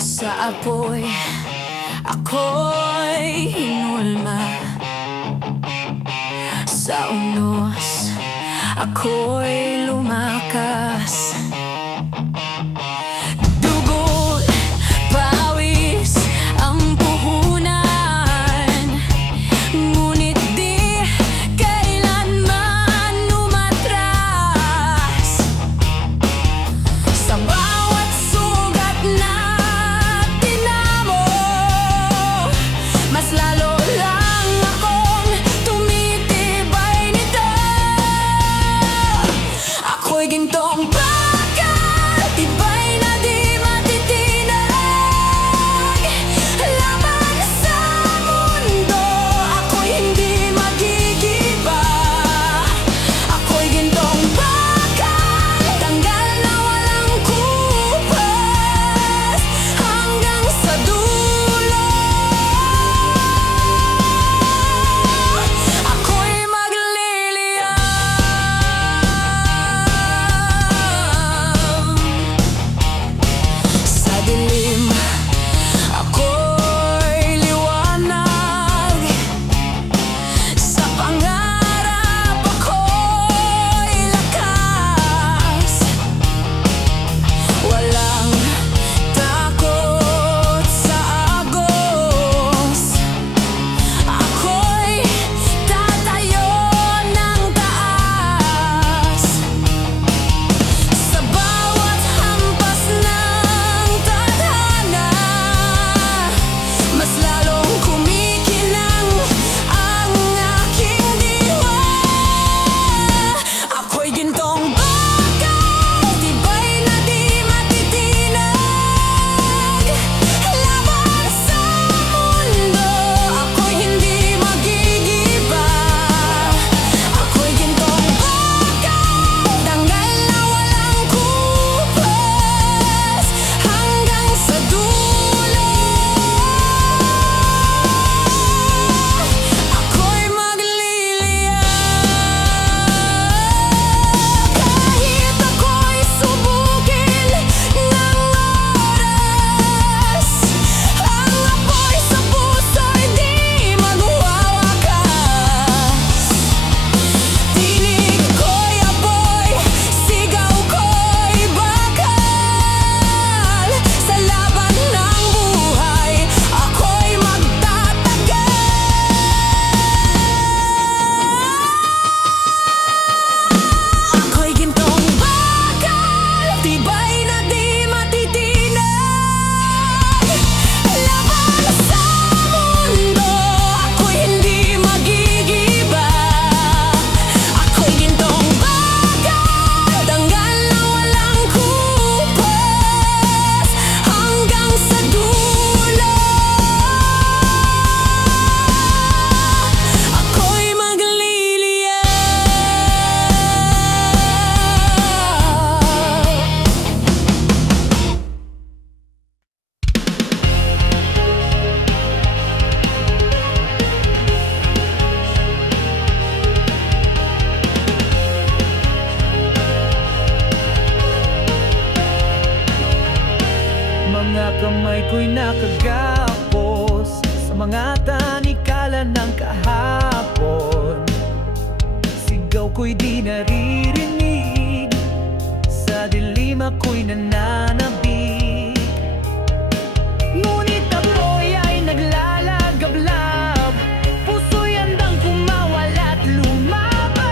Sa apoy, ako'y hinulma. Sa unos, ako'y lumakas. Dugo't pawis ang puhunan, ngunit di kailanman umatras. Sa bawat sugat na tinamo, mas lalo lang akong tumitibay nito. Ako'y gintong bakal, tibay na di matitinag. Laban sa mundo, ako'y hindi magigiba. Ako'y gintong bakal, tanggal na walang kupas, hanggang sa dulo. Ako'y magliliyab. Sa dilim, ako'y liwanag. Sa pangarap, ako'y lakas. Walang takot sa agos. Ako'y tatayo ng taas. Sa bawat hampas ng tadhana, mas lalong kumikinang ang aking diwa. Ako'y gintong bakal, tibay na di matitinag. Laban sa mundo, ako'y hindi magigiba. Ako'y gintong bakal, tanggal na walang kupas, hanggang sa dulo. Ako'y magliliyab. Kahit ako'y subukin ng oras, ang apoy sa puso'y di magwawakas. Tinig ko'y apoy, sigaw ko'y bakal. Sa laban ng buhay, ako'y magtatagal. Ako'y gintong bakal, tibay na di matitinag. Laban sa mundo, ako'y hindi magigiba. Ako'y gintong bakal, tanggal na walang kupas, hanggang sa dulo. Ako'y magliliyab. Mga kamay ko'y nakagapos sa mga tanikala ng kahapon. Sigaw ko'y di naririnig, sa dilim ako'y nananabik. Ngunit ako'y ay naglalagablab, puso'y handang kumawal at lumaban.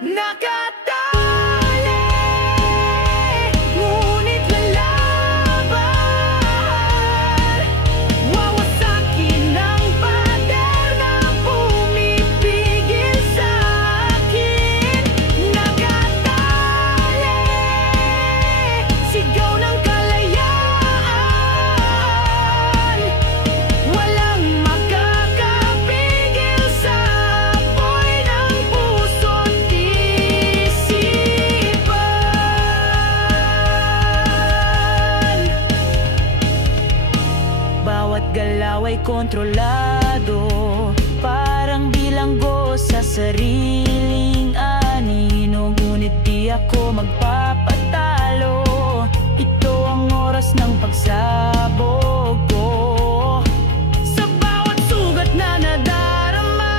Nakatali, ngunit lalaban. Wawasakin ang pader na pumipigil sa akin. Nakatali, sigaw ng kalayaan. Walang makakapigil sa apoy ng puso't isipan. Bawat galaw ay kontrolado, parang bilanggo sa sarili. ako magpapatalo. Ito ang oras ng pagsabog ko. Sa bawat sugat na nadarama,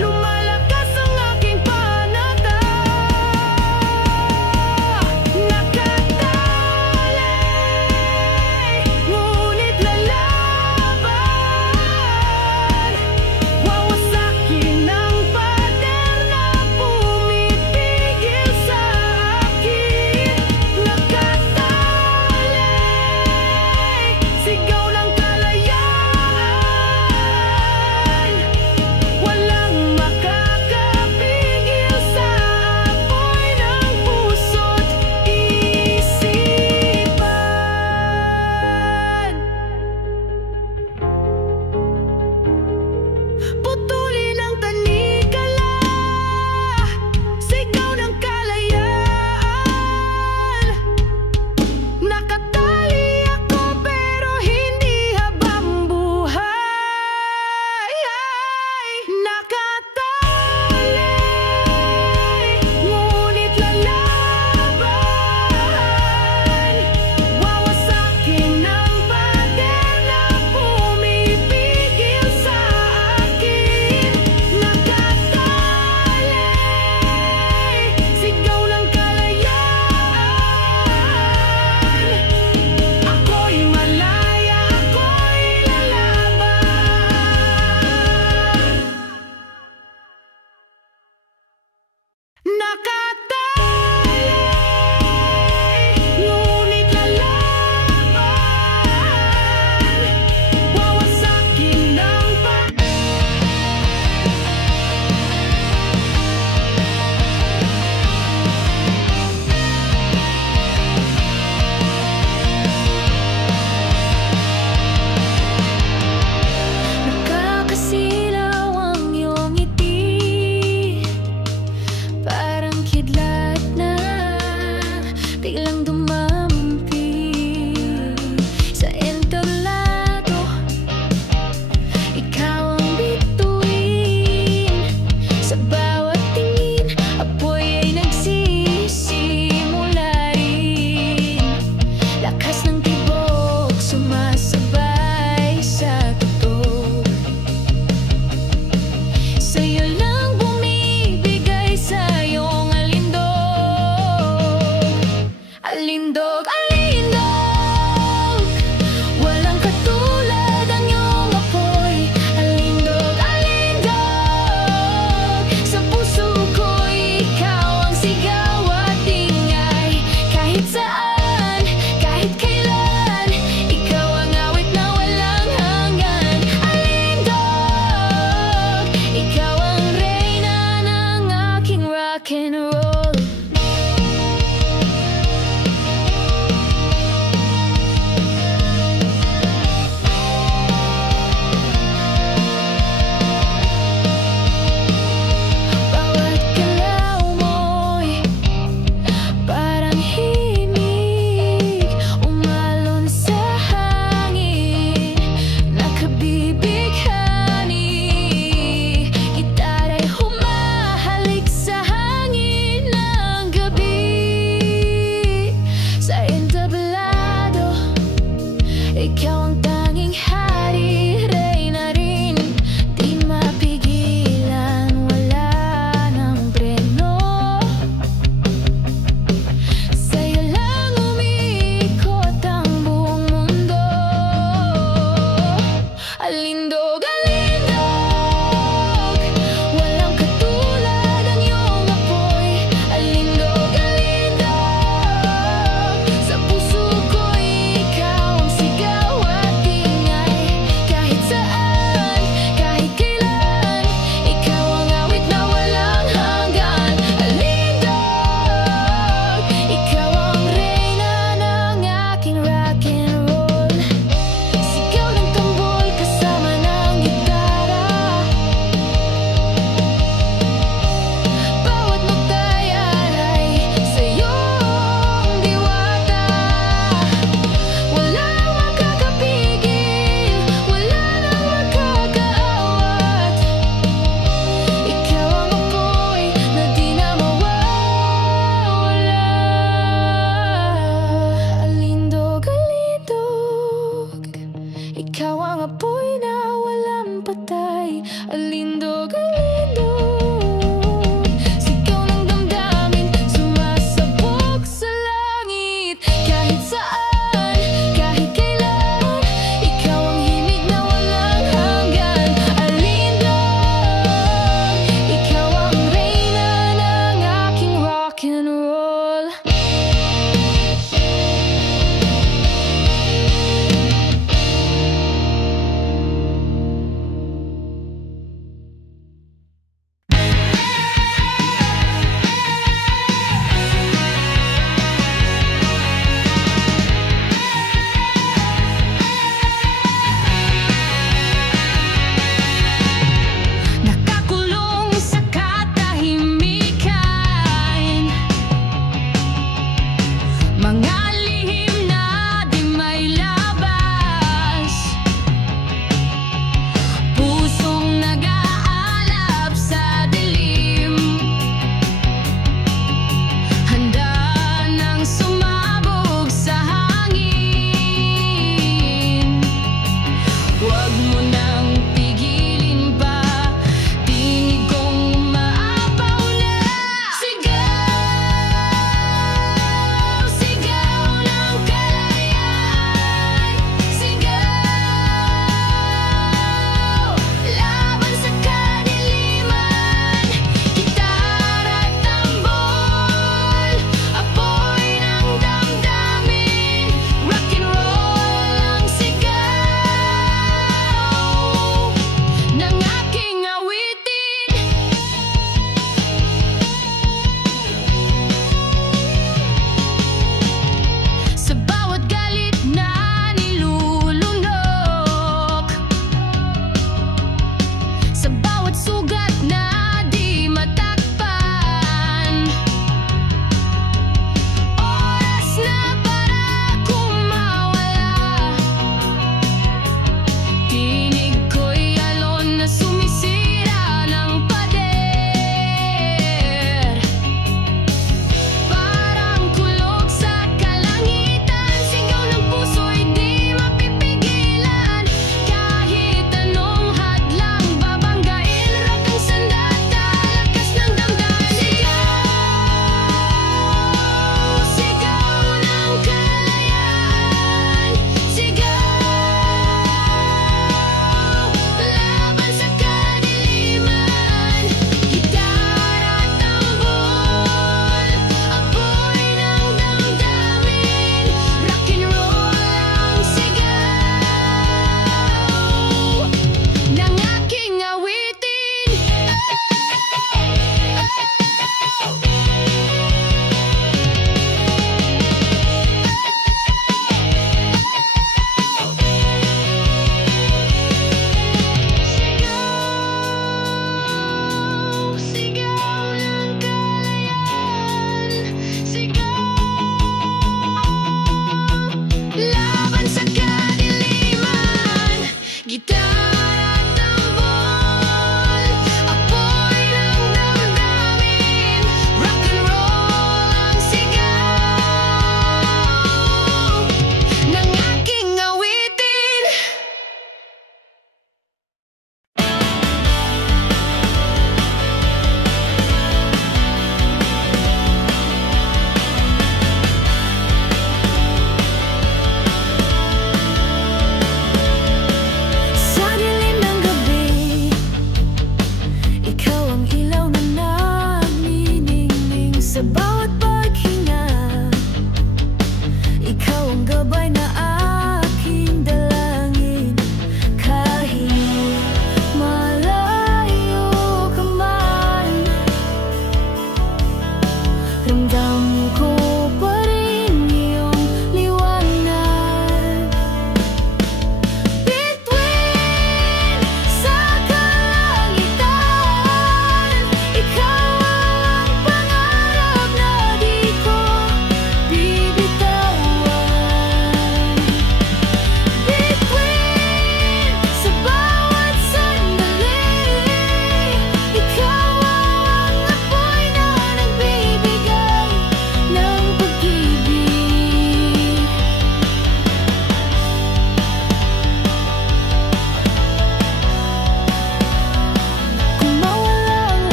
lumalakas ang aking panata. Nakatali, ngunit lalaban. Wawasakin ang pader na pumipigil sa akin. Nakatali,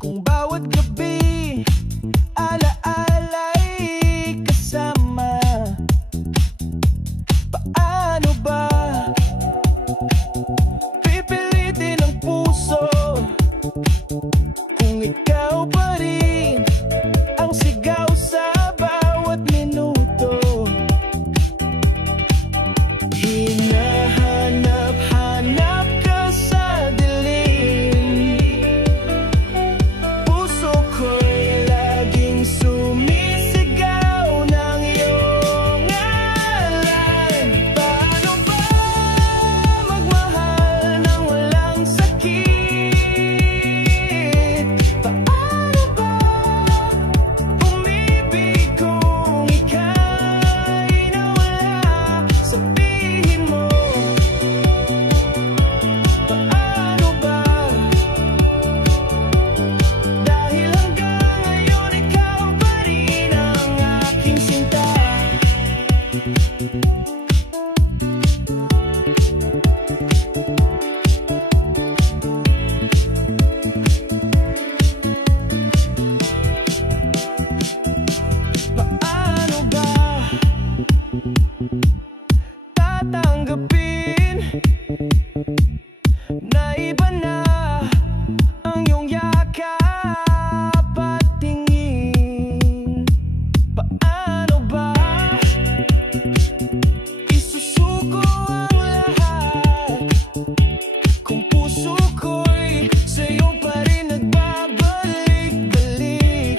Kung bawat gabi ala-ala'y kasama, paano ba pipilitin ang puso kung ikaw pa rin ang sigaw sa bawat minuto? Hinahanap-hanap ka sa dilim, puso ko'y laging sumisigaw ng iyong ngalan. Paano ba magmahal nang walang sakit? Paano ba umibig kung ika'y nawala? Sabihin mo, paano ba? Dahil hanggang ngayon ikaw pa rin ang aking sinta. Paano ba tatanggapin na iba na ang iyong yakap at tingin? Paano ba isusuko ang lahat kung puso ko'y sa'yo pa rin nagbabalik-balik?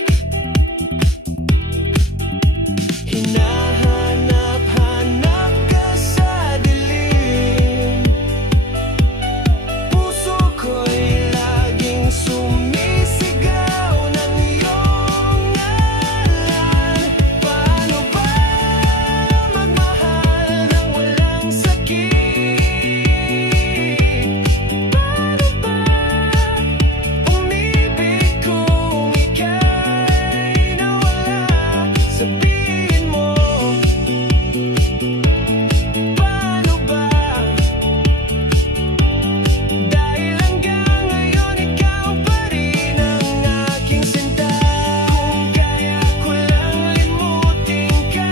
Hinahanap-hanap ka sa dilim, puso ko'y laging sumisigaw ng iyong ngalan. Paano ba magmahal nang walang sakit? Paano ba umibig kung ika'y nawala? Sabihin mo, paano ba? Dahil hanggang ngayon ikaw pa rin ang aking sinta. Kung kaya ko lang limutin ka,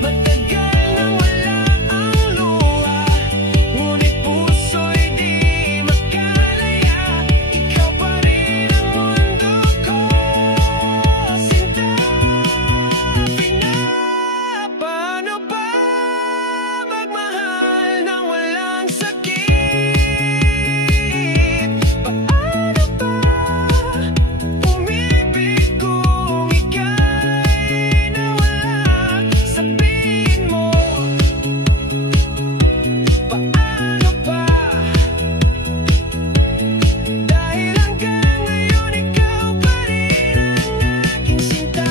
matagal nang wala ang luha, ngunit puso'y di makalaya. Ikaw pa rin ang mundo ko, sinta. Paano ba magmahal nang walang sakit? Paano ba umibig kung ika'y nawala? Sabihin mo, paano ba? Dahil hanggang ngayon ikaw pa rin ang aking sinta.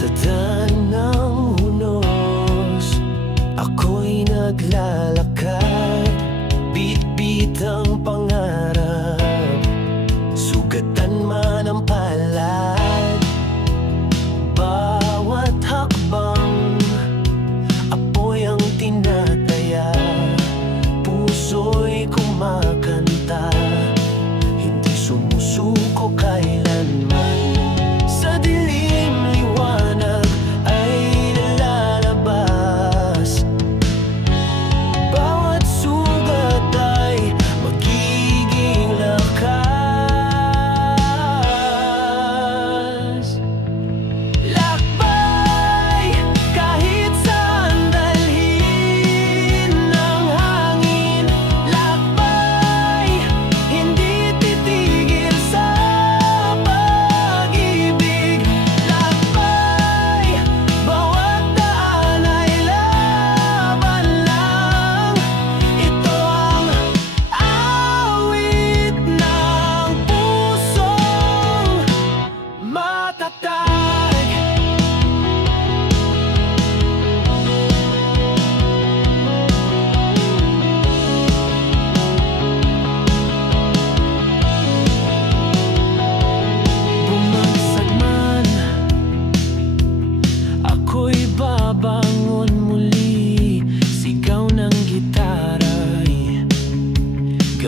Sa daan ng unos, ako'y naglalakad, bit-bit ang pangarap, sugatan man ang palad. Bawat hakbang, apoy ang tinataya, puso'y kumakanta, hindi sumusuko kailanman. Sa dilim liwanag ay nalalabas,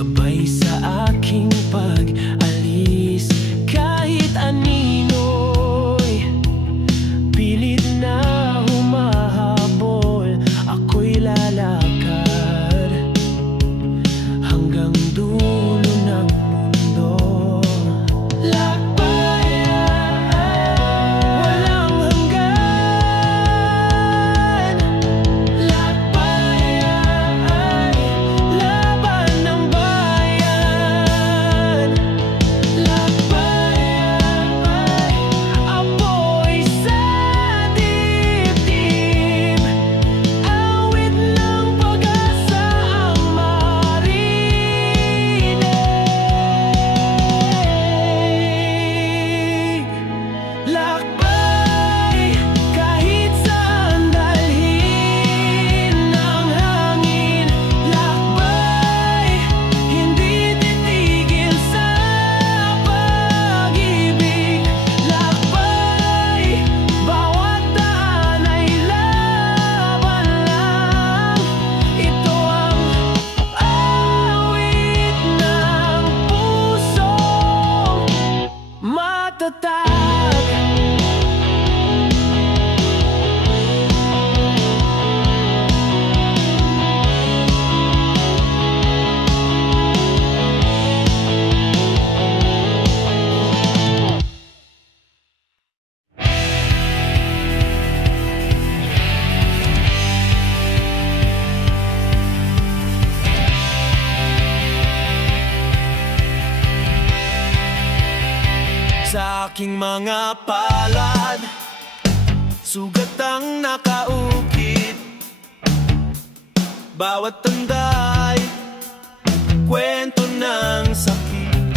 gabay sa aking pag-alis. Kahit anino'y pilit na humahabol, ako'y lalakad hanggang dulo ng mundo. Lakbay walang hanggan, lakbay laban ng bayan, lakbay apoy sa dibdib, awit ng pag-asa ang marinig. Lakbay kahit saan dalhin ng hangin, lakbay hindi titigil sa pag-ibig, lakbay bawat daan ay laban lang. Ito ang awit ng pusong matatag. Sa aking mga palad, sugat ang nakaukit. Bawat tanda'y kwento ng sakit.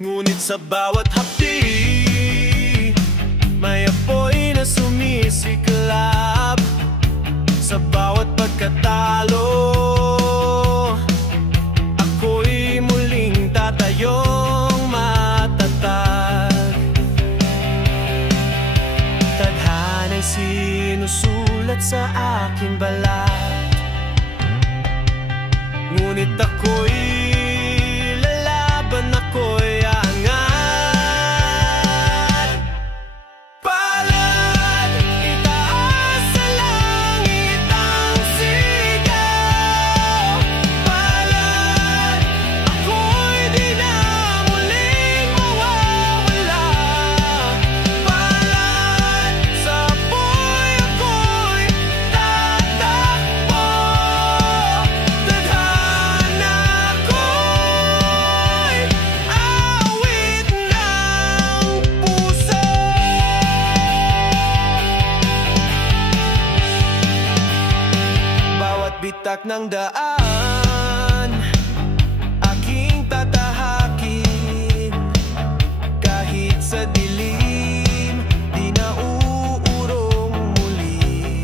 Ngunit sa bawat hapdi, may apoy na sumisiklab. Sa bawat pagkatalo, ako'y muling tatayong matatag. Tadhana'y sinusulat sa aking balat, ngunit ako'y lalaban, ako'y aangat. Palad, itaas sa langit ang sigaw. Palad, ako'y di na muling mawawala. Palad, sa apoy ako'y tatakbo. Tadhana ko'y awit ng puso. Bawat bitak ng daan, aking tatahakin. Kahit sa dilim, di na uurong muli.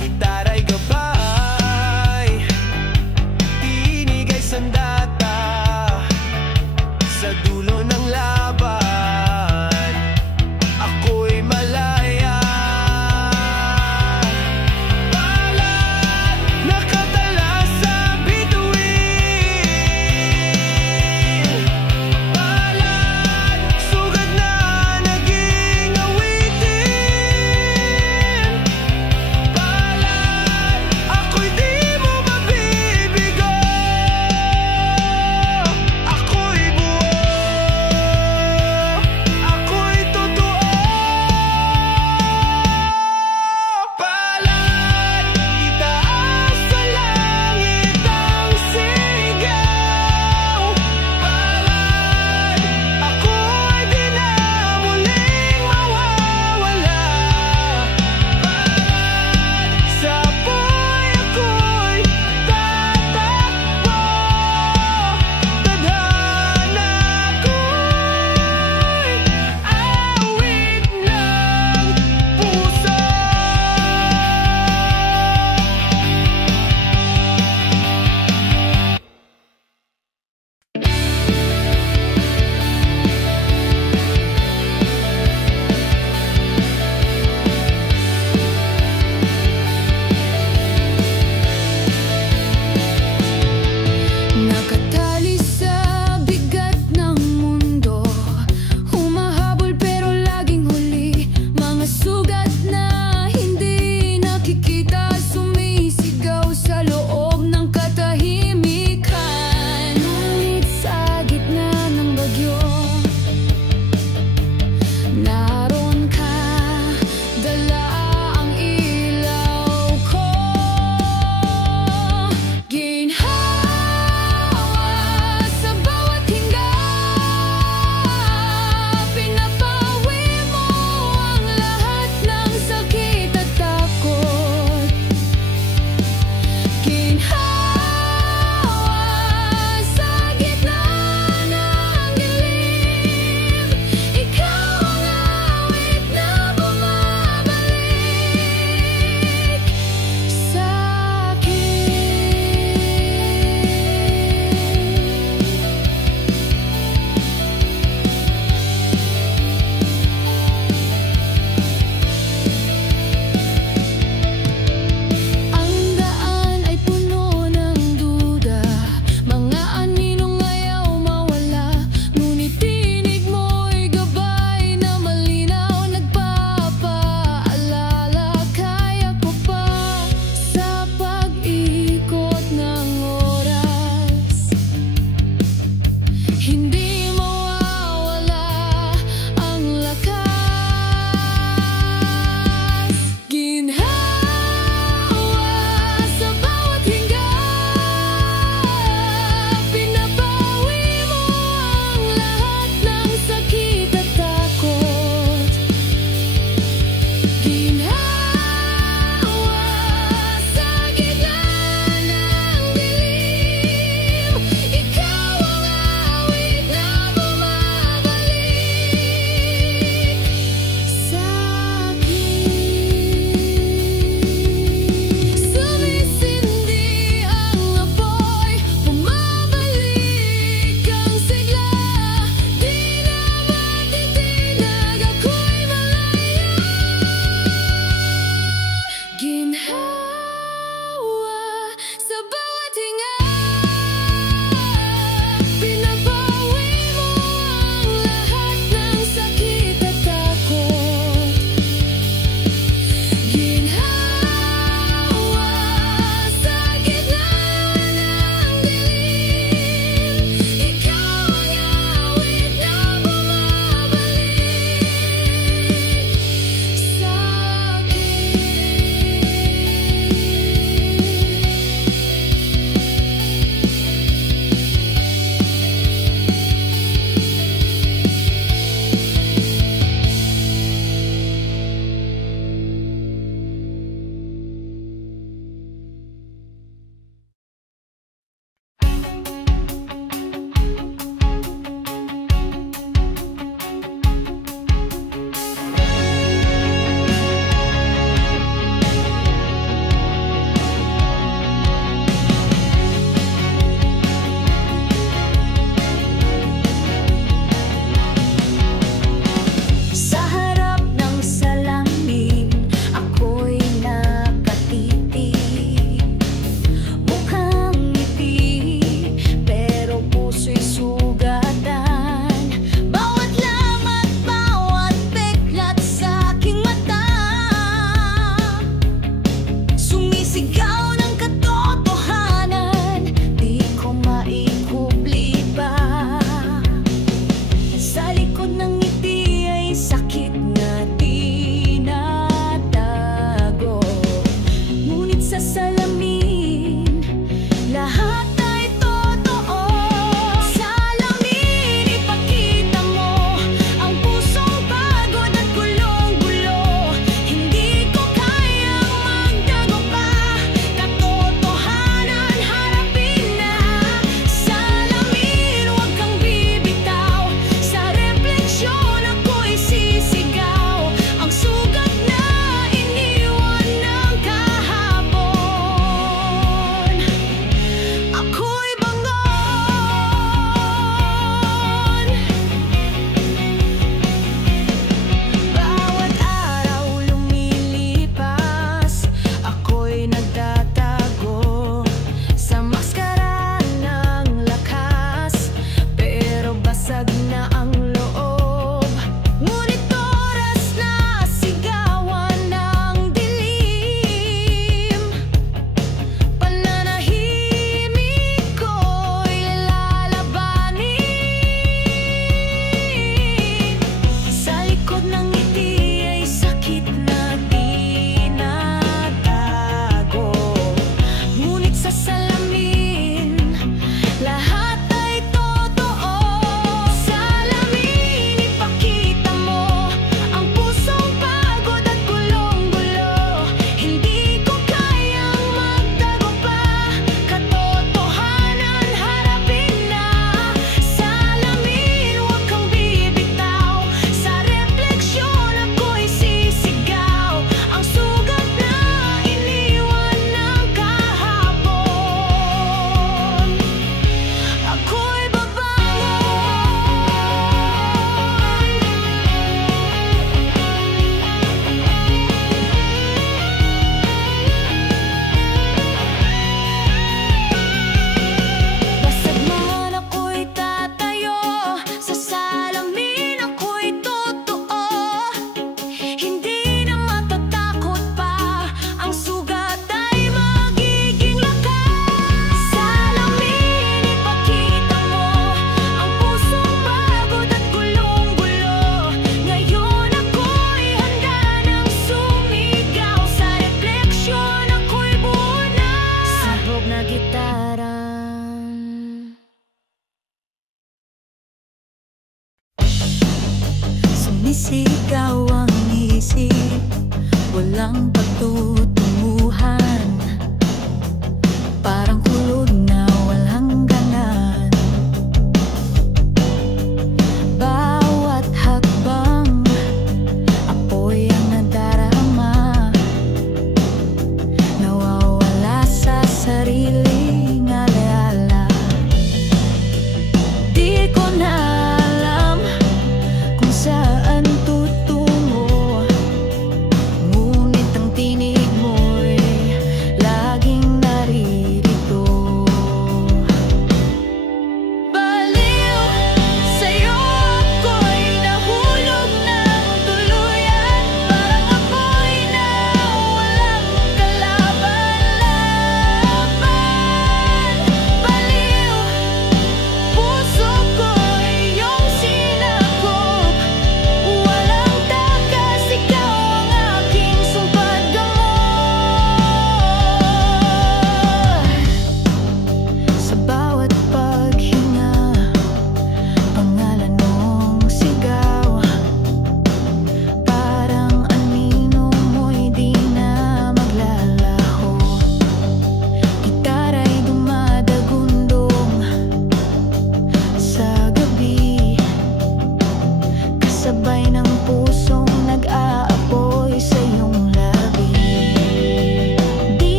Gitara'y gabay, tinig ay sandata. Sa dulo ng laban, ako'y malaya. Palad,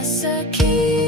masakit.